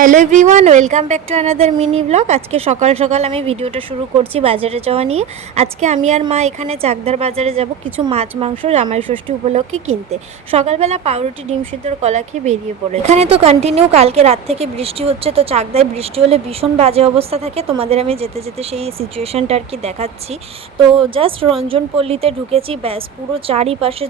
Hello everyone, welcome back to another mini blog. আজকে সকাল সকাল আমি ভিডিওটা শুরু করছি বাজারে যাওয়া নিয়ে। আজকে আমি আর মা এখানে চাকদার বাজারে যাব কিছু মাছ মাংস জামাই ষষ্ঠী উপলক্ষে কিনতে। সকালবেলা পাউরুটি ডিম সিদ্ধর কলা খেয়ে বেরিয়ে পড়ে। এখানে তো কন্টিনিউ কালকে রাত থেকে বৃষ্টি হচ্ছে, তো চাকদায় বৃষ্টি হলে ভীষণ বাজে অবস্থা থাকে। তোমাদের আমি যেতে যেতে সেই সিচুয়েশনটা আর কি দেখাচ্ছি। তো জাস্ট রঞ্জনপল্লীতে ঢুকেছি, ব্যাস পুরো চারিপাশে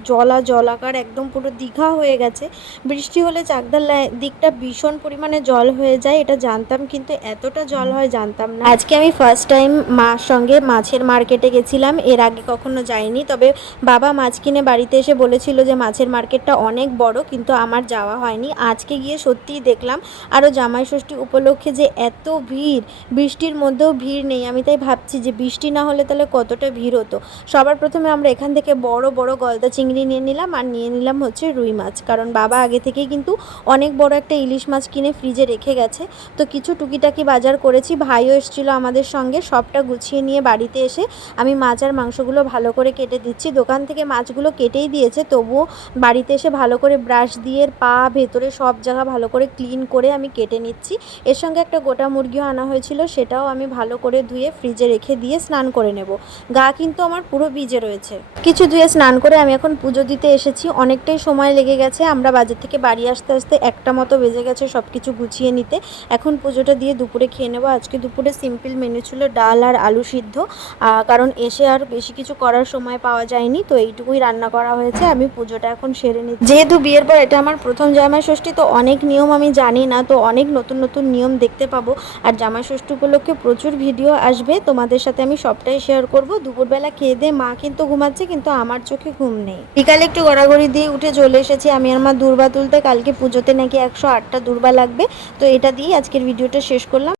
জলাকার, একদম পুরো দীঘা হয়ে গেছে। বৃষ্টি হলে চাকদার দিকটা ভীষণ পরিমাণে জল হয়ে যায়, এটা জানতাম, কিন্তু এতটা জল হয় জানতাম না। আজকে আমি ফার্স্ট টাইম মার সঙ্গে মাছের মার্কেটে গেছিলাম, এর আগে কখনো যাইনি। তবে বাবা মাছ কিনে বাড়িতে এসে বলেছিল যে মাছের মার্কেটটা অনেক বড়, কিন্তু আমার যাওয়া হয়নি। আজকে গিয়ে সত্যিই দেখলাম। আরও জামাই ষষ্ঠী উপলক্ষে যে এত ভিড়, বৃষ্টির মধ্যেও ভিড় নেই। আমি তাই ভাবছি যে বৃষ্টি না হলে তাহলে কতটা ভিড় হতো। সবার প্রথমে আমরা এখান থেকে বড় বড় গলদা চিংড়ি নিয়ে নিলাম, আর নিয়ে নিলাম হচ্ছে রুই মাছ, কারণ বাবা আগে থেকেই কিন্তু অনেক বড় একটা ইলিশ মাছ কিনে ফ্রিজে রেখে গেছে। তো কিছু টুকিটাকি বাজার করেছি, ভাইও এসেছিল আমাদের সঙ্গে। সবটা গুছিয়ে নিয়ে বাড়িতে এসে আমি মাছ আর মাংসগুলো ভালো করে কেটে দিচ্ছি। দোকান থেকে মাছগুলো কেটেই দিয়েছে, তবুও বাড়িতে এসে ভালো করে ব্রাশ দিয়ে পা ভেতরে সব জায়গা ভালো করে ক্লিন করে আমি কেটে নিচ্ছি। এর সঙ্গে একটা গোটা মুরগিও আনা হয়েছিল, সেটাও আমি ভালো করে ধুয়ে ফ্রিজে রেখে দিয়ে স্নান করে নেব। গা কিন্তু আমার পুরো ভিজে রয়েছে। কিছু ধুয়ে স্নান করে আমি এখন পুজো দিতে এসেছি। অনেকটাই সময় লেগে গেছে, আমরা বাজার থেকে বাড়ি আসতে আসতে একটা মতো বেজে গেছে সব কিছু গুছিয়ে নিতে। এখন পুজোটা দিয়ে দুপুরে খেয়ে নেবো। আজকে দুপুরে সিম্পল মেনু ছিল ডাল আর আলু সিদ্ধ, কারণ এসে আর বেশি কিছু করার সময় পাওয়া যায়নি, তো এইটুকুই রান্না করা হয়েছে। আমি পুজোটা এখন সেরে নিই, যেহেতু বিয়ের পর এটা আমার প্রথম জামাই ষষ্ঠী, তো অনেক নিয়ম আমি জানি না, তো অনেক নতুন নতুন নিয়ম দেখতে পাবো। আর জামাই ষষ্ঠী উপলক্ষে প্রচুর ভিডিও আসবে, তোমাদের সাথে আমি সবটাই শেয়ার করব। দুপুরবেলা খেয়ে দিয়ে মা কিন্তু ঘুমাচ্ছে, কিন্তু আমার চোখে ঘুম নেই। বিকালে একটু গড়াগড়ি দিয়ে উঠে চলে এসেছি আমি আর মা দূর্বা তুলতে। কালকে পুজোতে নাকি 108টা দূর্বা লাগবে, তো এটা দিয়েই আজকের ভিডিওটা শেষ করলাম।